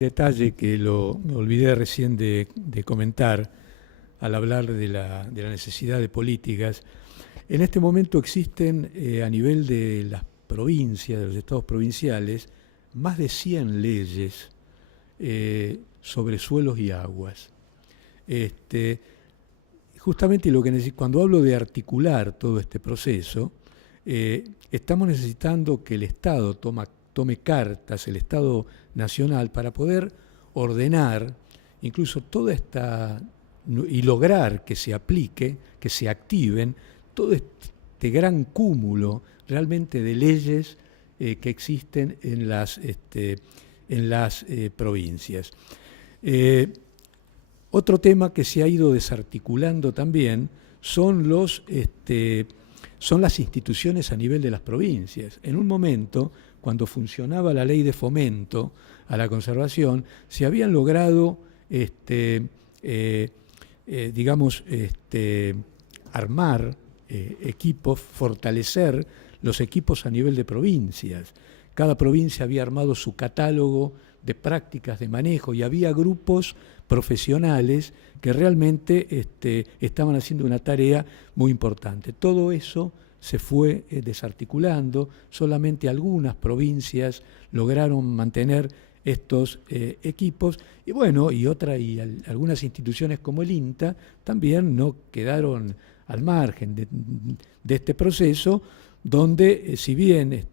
Detalle que me olvidé recién de comentar al hablar de la necesidad de políticas. En este momento existen a nivel de las provincias, de los estados provinciales, más de 100 leyes sobre suelos y aguas. Este, Justamente cuando hablo de articular todo este proceso, estamos necesitando que el Estado tome cartas, el Estado nacional, para poder ordenar incluso toda esta y lograr que se aplique, que se activen todo este gran cúmulo realmente de leyes que existen en las provincias. Eh, Otro tema que se ha ido desarticulando también son las instituciones a nivel de las provincias. En un momento, cuando funcionaba la ley de fomento a la conservación, se habían logrado, digamos, armar equipos, fortalecer los equipos a nivel de provincias. Cada provincia había armado su catálogo de prácticas de manejo y había grupos profesionales que realmente estaban haciendo una tarea muy importante. Todo eso se fue desarticulando, solamente algunas provincias lograron mantener estos equipos y bueno, algunas instituciones como el INTA también no quedaron al margen de este proceso, donde si bien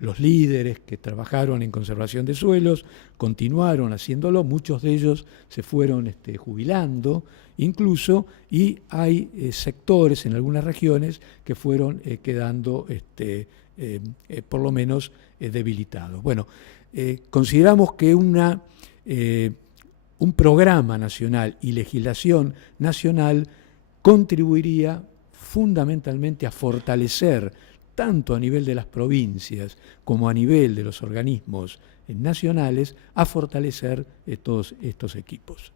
los líderes que trabajaron en conservación de suelos continuaron haciéndolo, muchos de ellos se fueron jubilando incluso, y hay sectores en algunas regiones que fueron quedando por lo menos debilitados. Bueno, consideramos que un programa nacional y legislación nacional contribuiría fundamentalmente a fortalecer, tanto a nivel de las provincias como a nivel de los organismos nacionales, a fortalecer todos estos equipos.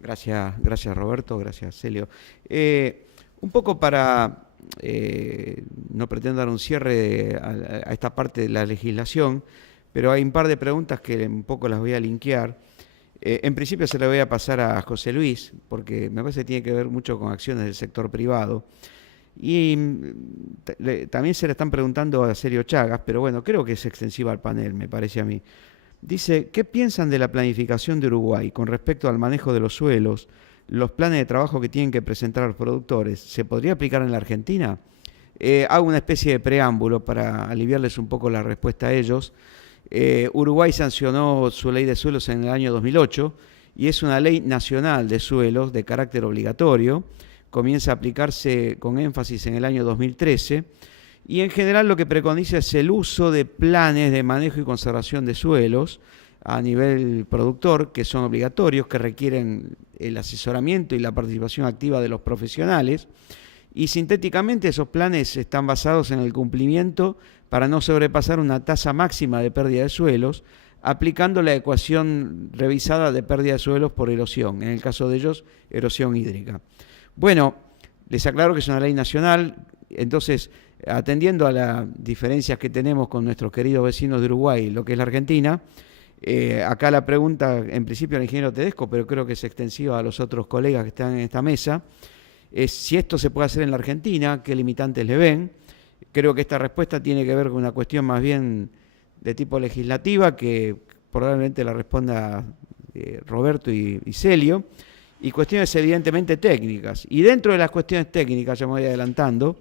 Gracias Roberto, gracias Celio. Un poco para, no pretendo dar un cierre a esta parte de la legislación, pero hay un par de preguntas que un poco las voy a linkear. En principio se la voy a pasar a José Luis, porque me parece que tiene que ver mucho con acciones del sector privado. Y también se le están preguntando a Celio Chagas, pero bueno, creo que es extensiva al panel, me parece a mí. Dice, ¿qué piensan de la planificación de Uruguay con respecto al manejo de los suelos, los planes de trabajo que tienen que presentar los productores? ¿Se podría aplicar en la Argentina? Hago una especie de preámbulo para aliviarles un poco la respuesta a ellos. Uruguay sancionó su ley de suelos en el año 2008 y es una ley nacional de suelos de carácter obligatorio. Comienza a aplicarse con énfasis en el año 2013 y en general lo que preconiza es el uso de planes de manejo y conservación de suelos a nivel productor, que son obligatorios, que requieren el asesoramiento y la participación activa de los profesionales. Y sintéticamente esos planes están basados en el cumplimiento para no sobrepasar una tasa máxima de pérdida de suelos, aplicando la ecuación revisada de pérdida de suelos por erosión, en el caso de ellos, erosión hídrica. Bueno, les aclaro que es una ley nacional, entonces, atendiendo a las diferencias que tenemos con nuestros queridos vecinos de Uruguay, lo que es la Argentina, acá la pregunta, en principio al ingeniero Tedesco, pero creo que es extensiva a los otros colegas que están en esta mesa, es si esto se puede hacer en la Argentina, qué limitantes le ven. Creo que esta respuesta tiene que ver con una cuestión más bien de tipo legislativa, que probablemente la responda Roberto y Celio, y cuestiones evidentemente técnicas. Y dentro de las cuestiones técnicas, ya me voy adelantando,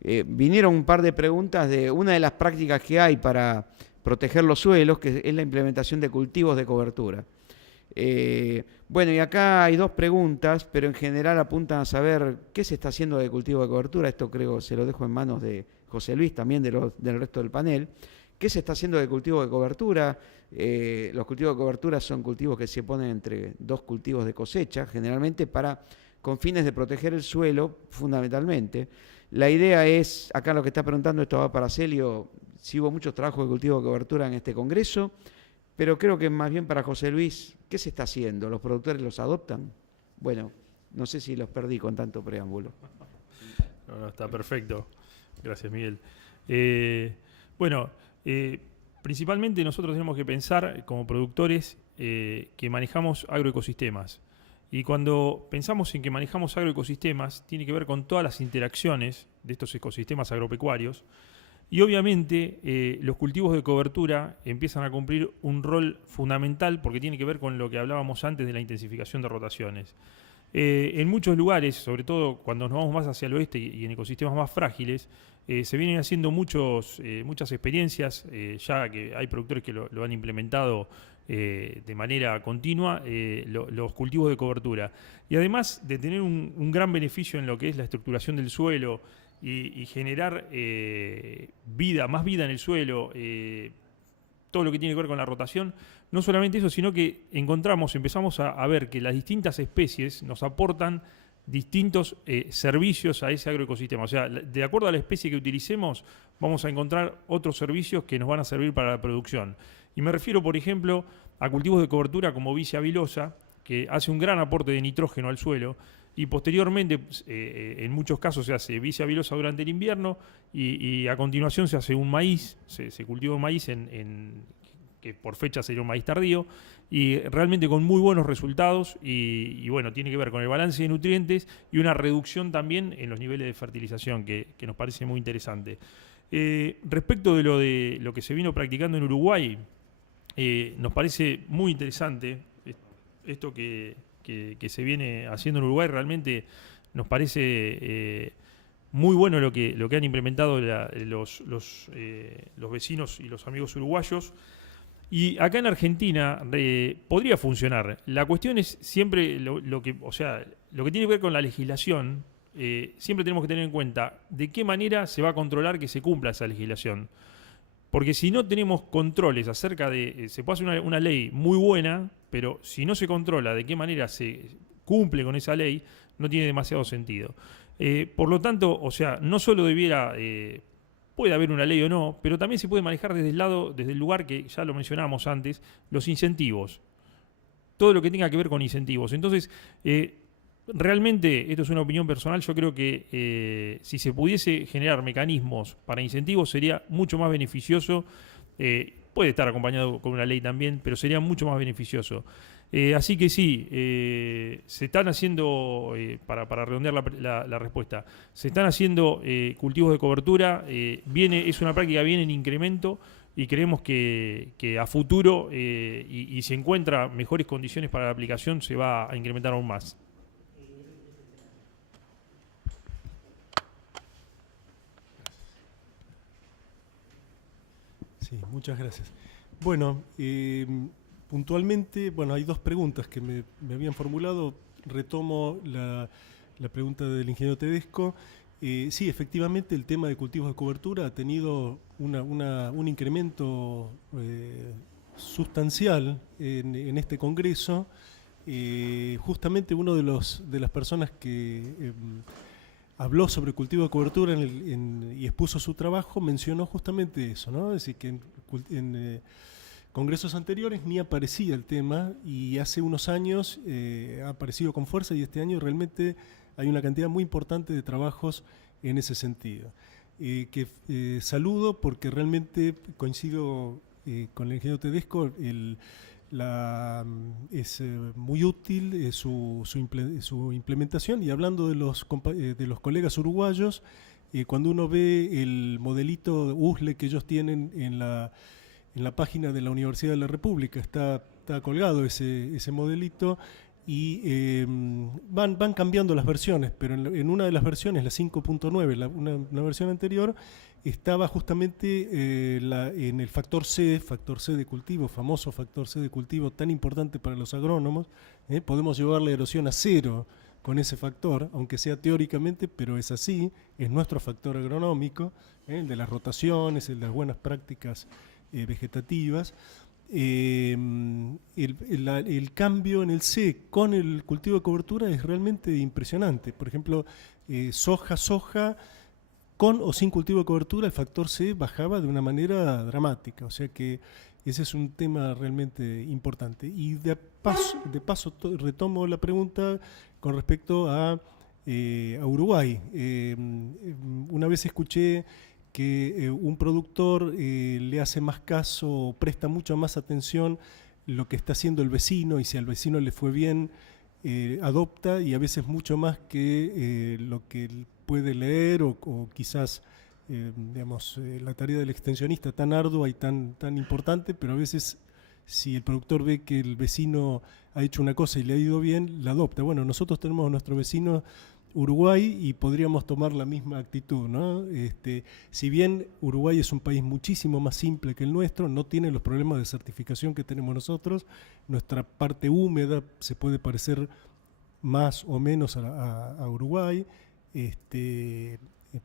vinieron un par de preguntas de una de las prácticas que hay para proteger los suelos, que es la implementación de cultivos de cobertura. Bueno, y acá hay dos preguntas, pero en general apuntan a saber qué se está haciendo de cultivo de cobertura. Esto creo se lo dejo en manos de José Luis, también del resto del panel. ¿Qué se está haciendo de cultivo de cobertura? Los cultivos de cobertura son cultivos que se ponen entre dos cultivos de cosecha, generalmente con fines de proteger el suelo, fundamentalmente. La idea es, acá lo que está preguntando, esto va para Celio, si hubo muchos trabajos de cultivo de cobertura en este congreso, pero creo que más bien para José Luis, ¿qué se está haciendo? ¿Los productores los adoptan? Bueno, no sé si los perdí con tanto preámbulo. No, está perfecto. Gracias, Miguel. Bueno, principalmente nosotros tenemos que pensar como productores que manejamos agroecosistemas. Y cuando pensamos en que manejamos agroecosistemas, tiene que ver con todas las interacciones de estos ecosistemas agropecuarios. Y obviamente los cultivos de cobertura empiezan a cumplir un rol fundamental porque tiene que ver con lo que hablábamos antes de la intensificación de rotaciones. En muchos lugares, sobre todo cuando nos vamos más hacia el oeste y en ecosistemas más frágiles, se vienen haciendo muchas experiencias, ya que hay productores que lo han implementado de manera continua, los cultivos de cobertura. Y además de tener un gran beneficio en lo que es la estructuración del suelo y generar más vida en el suelo, todo lo que tiene que ver con la rotación, no solamente eso, sino que empezamos a ver que las distintas especies nos aportan distintos servicios a ese agroecosistema. O sea, de acuerdo a la especie que utilicemos, vamos a encontrar otros servicios que nos van a servir para la producción. Y me refiero, por ejemplo, a cultivos de cobertura como Vicia vilosa, que hace un gran aporte de nitrógeno al suelo, y posteriormente, en muchos casos, se hace Vicia vilosa durante el invierno, y a continuación se hace un maíz, se cultiva un maíz que por fecha sería un maíz tardío, y realmente con muy buenos resultados, y bueno, tiene que ver con el balance de nutrientes y una reducción también en los niveles de fertilización, que nos parece muy interesante. Respecto de lo que se vino practicando en Uruguay, nos parece muy interesante esto que se viene haciendo en Uruguay. Realmente nos parece muy bueno lo que han implementado los vecinos y los amigos uruguayos. Y acá en Argentina podría funcionar. La cuestión es siempre lo que tiene que ver con la legislación. Siempre tenemos que tener en cuenta de qué manera se va a controlar que se cumpla esa legislación. Porque si no tenemos controles acerca de... se puede hacer una ley muy buena, pero si no se controla de qué manera se cumple con esa ley, no tiene demasiado sentido. Por lo tanto, no solo puede haber una ley o no, pero también se puede manejar desde el lugar que ya lo mencionábamos antes, los incentivos. Todo lo que tenga que ver con incentivos. Entonces, realmente, esto es una opinión personal, yo creo que si se pudiese generar mecanismos para incentivos sería mucho más beneficioso. Puede estar acompañado con una ley también, pero sería mucho más beneficioso. Así que sí, se están haciendo, para redondear la respuesta, se están haciendo cultivos de cobertura, es una práctica que viene en incremento, y creemos que a futuro, y si encuentra mejores condiciones para la aplicación, se va a incrementar aún más. Sí, muchas gracias. Bueno, puntualmente, hay dos preguntas que me habían formulado. Retomo la pregunta del ingeniero Tedesco. Sí, efectivamente, el tema de cultivos de cobertura ha tenido un incremento sustancial en este congreso. Justamente uno de las personas que habló sobre cultivo de cobertura y expuso su trabajo, mencionó justamente eso, ¿no? Es decir, que en congresos anteriores ni aparecía el tema, y hace unos años ha aparecido con fuerza, y este año realmente hay una cantidad muy importante de trabajos en ese sentido. Saludo porque realmente coincido con el ingeniero Tedesco. Es muy útil su implementación. Y hablando de los colegas uruguayos, cuando uno ve el modelito USLE que ellos tienen en la página de la Universidad de la República, está colgado ese modelito, y van cambiando las versiones, pero en una de las versiones, la 5.9, una versión anterior, estaba justamente en el factor C de cultivo, famoso factor C de cultivo tan importante para los agrónomos. Podemos llevar la erosión a cero con ese factor, aunque sea teóricamente, pero es así, es nuestro factor agronómico, el de las rotaciones, el de las buenas prácticas vegetativas. El cambio en el C con el cultivo de cobertura es realmente impresionante. Por ejemplo, soja, con o sin cultivo de cobertura, el factor C bajaba de una manera dramática. O sea que ese es un tema realmente importante. Y de paso retomo la pregunta con respecto a Uruguay. Una vez escuché que un productor le hace más caso, presta mucha más atención lo que está haciendo el vecino, y si al vecino le fue bien, adopta, y a veces mucho más que lo que él puede leer o quizás, digamos, la tarea del extensionista tan ardua y tan importante, pero a veces si el productor ve que el vecino ha hecho una cosa y le ha ido bien, la adopta. Bueno, nosotros tenemos a nuestro vecino Uruguay y podríamos tomar la misma actitud, ¿no? Si bien Uruguay es un país muchísimo más simple que el nuestro, no tiene los problemas de certificación que tenemos nosotros, nuestra parte húmeda se puede parecer más o menos a Uruguay,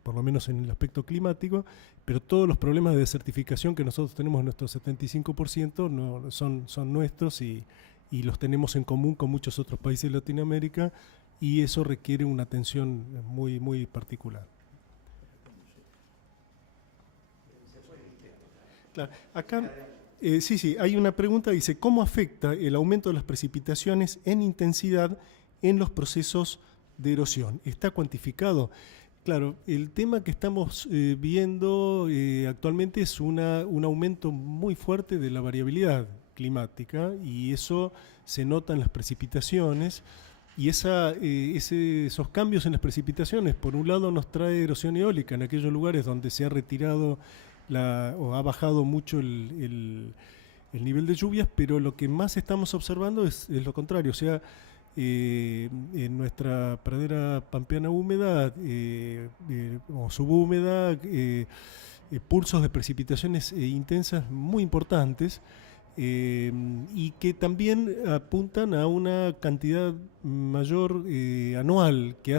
por lo menos en el aspecto climático, pero todos los problemas de desertificación que nosotros tenemos en nuestro 75% no, son nuestros y los tenemos en común con muchos otros países de Latinoamérica, y eso requiere una atención muy, muy particular. Claro, acá sí, hay una pregunta, dice, ¿cómo afecta el aumento de las precipitaciones en intensidad en los procesos de erosión? ¿Está cuantificado? Claro, el tema que estamos viendo actualmente es un aumento muy fuerte de la variabilidad climática, y eso se nota en las precipitaciones, y esos cambios en las precipitaciones, por un lado, nos trae erosión eólica en aquellos lugares donde se ha retirado o ha bajado mucho el nivel de lluvias, pero lo que más estamos observando es lo contrario, o sea, en nuestra pradera pampeana húmeda o subhúmeda, pulsos de precipitaciones intensas muy importantes, y que también apuntan a una cantidad mayor anual que hace